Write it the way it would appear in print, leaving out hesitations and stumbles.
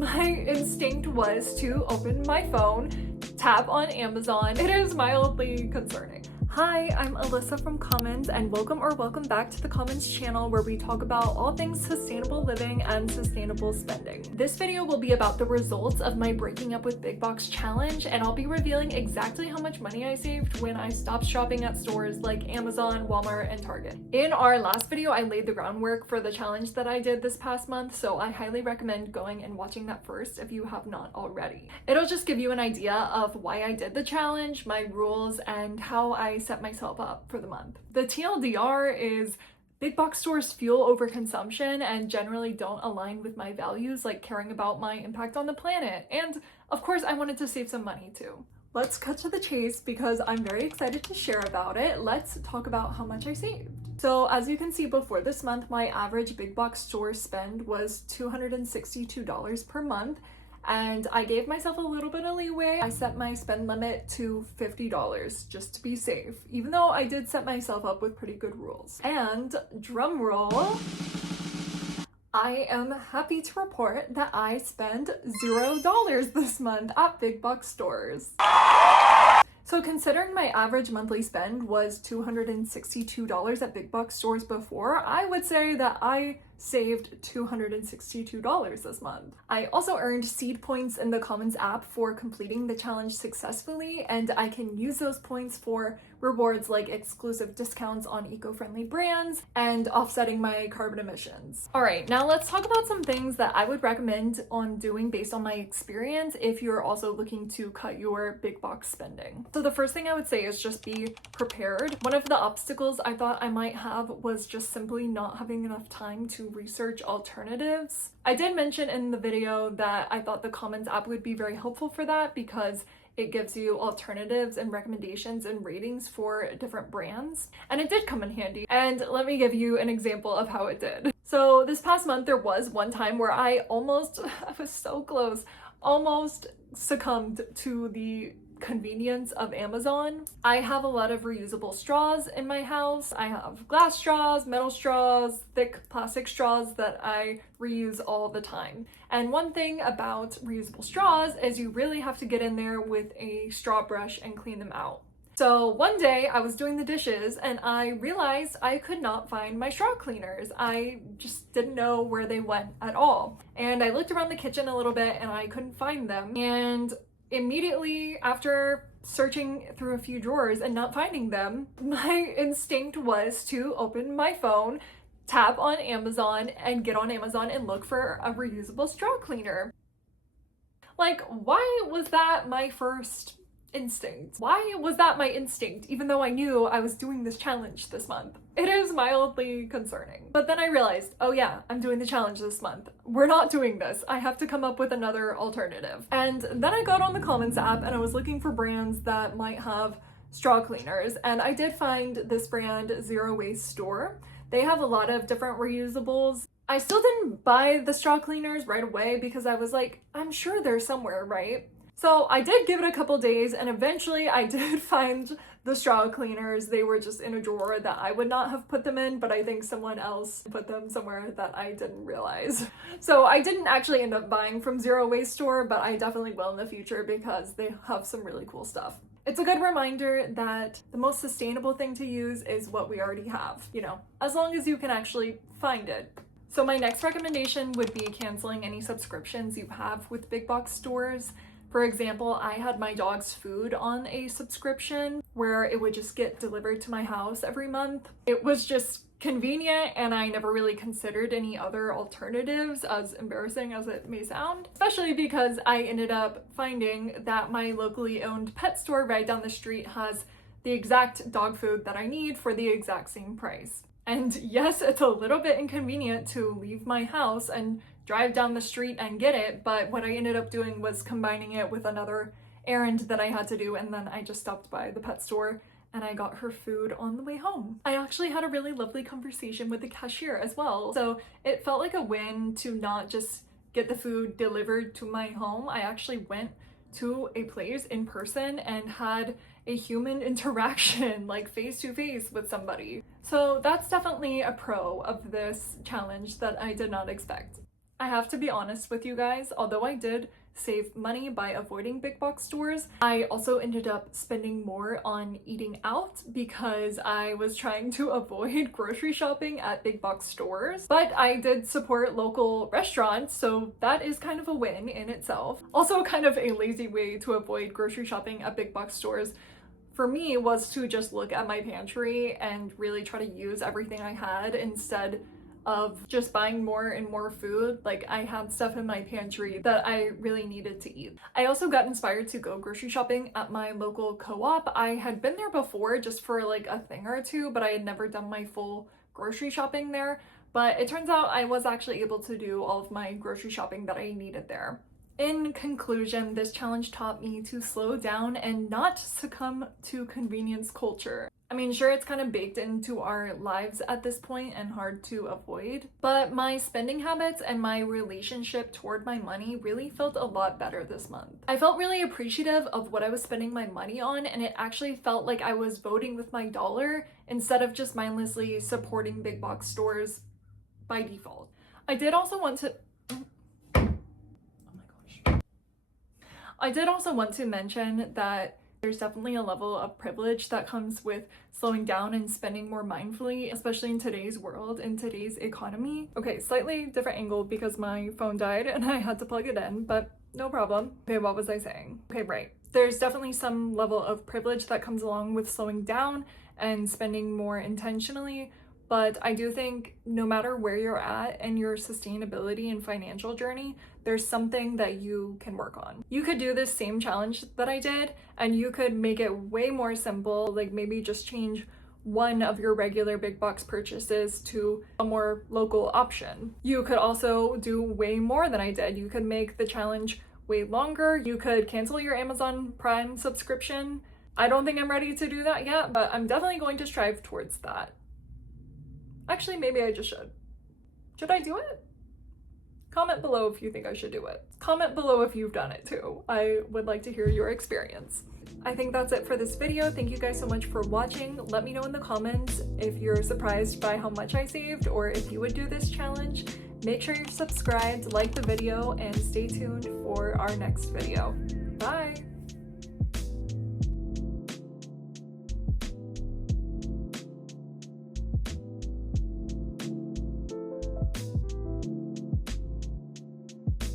My instinct was to open my phone, tap on Amazon. It is mildly concerning. Hi, I'm Alyssa from Commons, and welcome back to the Commons channel, where we talk about all things sustainable living and sustainable spending. This video will be about the results of my breaking up with big box challenge, and I'll be revealing exactly how much money I saved when I stopped shopping at stores like Amazon, Walmart, and Target. In our last video, I laid the groundwork for the challenge that I did this past month, so I highly recommend going and watching that first if you have not already. It'll just give you an idea of why I did the challenge, my rules, and how I set myself up for the month. The TLDR is big box stores fuel overconsumption and generally don't align with my values, like caring about my impact on the planet. And of course, I wanted to save some money too. Let's cut to the chase because I'm very excited to share about it. Let's talk about how much I saved. So as you can see, before this month, my average big box store spend was $262 per month. And I gave myself a little bit of leeway. I set my spend limit to $50 just to be safe, even though I did set myself up with pretty good rules. And drum roll, I am happy to report that I spent $0 this month at big box stores. So considering my average monthly spend was $262 at big box stores before, I would say that I saved $262 this month. I also earned seed points in the Commons app for completing the challenge successfully, and I can use those points for rewards like exclusive discounts on eco-friendly brands and offsetting my carbon emissions. All right, now let's talk about some things that I would recommend on doing based on my experience if you're also looking to cut your big box spending. So the first thing I would say is just be prepared. One of the obstacles I thought I might have was just simply not having enough time to research alternatives. I did mention in the video that I thought the Commons app would be very helpful for that because it gives you alternatives and recommendations and ratings for different brands. And it did come in handy. And let me give you an example of how it did. So this past month, there was one time where I was so close, almost succumbed to the convenience of Amazon. I have a lot of reusable straws in my house. I have glass straws, metal straws, thick plastic straws that I reuse all the time. And one thing about reusable straws is you really have to get in there with a straw brush and clean them out. So one day I was doing the dishes and I realized I could not find my straw cleaners. I just didn't know where they went at all. And I looked around the kitchen a little bit and I couldn't find them. And immediately after searching through a few drawers and not finding them, my instinct was to open my phone, tap on Amazon, and get on Amazon and look for a reusable straw cleaner. Like, why was that my first instinct? Why was that my instinct, even though I knew I was doing this challenge this month? It is mildly concerning. But then I realized, oh yeah, I'm doing the challenge this month. We're not doing this. I have to come up with another alternative. And then I got on the Commons app and I was looking for brands that might have straw cleaners. And I did find this brand, Zero Waste Store. They have a lot of different reusables. I still didn't buy the straw cleaners right away because I was like, I'm sure they're somewhere, right? So I did give it a couple days and eventually I did find the straw cleaners. They were just in a drawer that I would not have put them in, but I think someone else put them somewhere that I didn't realize. So I didn't actually end up buying from Zero Waste Store, but I definitely will in the future because they have some really cool stuff. It's a good reminder that the most sustainable thing to use is what we already have, you know, as long as you can actually find it. So my next recommendation would be canceling any subscriptions you have with big box stores. For example, I had my dog's food on a subscription where it would just get delivered to my house every month. It was just convenient and I never really considered any other alternatives, as embarrassing as it may sound, especially because I ended up finding that my locally owned pet store right down the street has the exact dog food that I need for the exact same price. And yes, it's a little bit inconvenient to leave my house and drive down the street and get it, but what I ended up doing was combining it with another errand that I had to do, and then I just stopped by the pet store and I got her food on the way home. I actually had a really lovely conversation with the cashier as well, so it felt like a win to not just get the food delivered to my home. I actually went to a place in person and had a human interaction, like face to face with somebody. So that's definitely a pro of this challenge that I did not expect. I have to be honest with you guys, although I did save money by avoiding big box stores, I also ended up spending more on eating out because I was trying to avoid grocery shopping at big box stores. But I did support local restaurants, so that is kind of a win in itself. Also kind of a lazy way to avoid grocery shopping at big box stores for me was to just look at my pantry and really try to use everything I had instead of just buying more and more food. Like, I had stuff in my pantry that I really needed to eat. I also got inspired to go grocery shopping at my local co-op. I had been there before just for like a thing or two, but I had never done my full grocery shopping there. But it turns out I was actually able to do all of my grocery shopping that I needed there. In conclusion, this challenge taught me to slow down and not succumb to convenience culture. I mean, sure, it's kind of baked into our lives at this point and hard to avoid, but my spending habits and my relationship toward my money really felt a lot better this month. I felt really appreciative of what I was spending my money on, and it actually felt like I was voting with my dollar instead of just mindlessly supporting big box stores by default. I did also want to mention that there's definitely a level of privilege that comes with slowing down and spending more mindfully, especially in today's world, in today's economy. Okay, slightly different angle because my phone died and I had to plug it in, but no problem. Okay, what was I saying? Okay, right. There's definitely some level of privilege that comes along with slowing down and spending more intentionally. But I do think no matter where you're at in your sustainability and financial journey, there's something that you can work on. You could do this same challenge that I did, and you could make it way more simple, like maybe just change one of your regular big box purchases to a more local option. You could also do way more than I did. You could make the challenge way longer. You could cancel your Amazon Prime subscription. I don't think I'm ready to do that yet, but I'm definitely going to strive towards that. Actually, maybe I just should. Should I do it? Comment below if you think I should do it. Comment below if you've done it too. I would like to hear your experience. I think that's it for this video. Thank you guys so much for watching. Let me know in the comments if you're surprised by how much I saved or if you would do this challenge. Make sure you're subscribed, like the video, and stay tuned for our next video. Bye!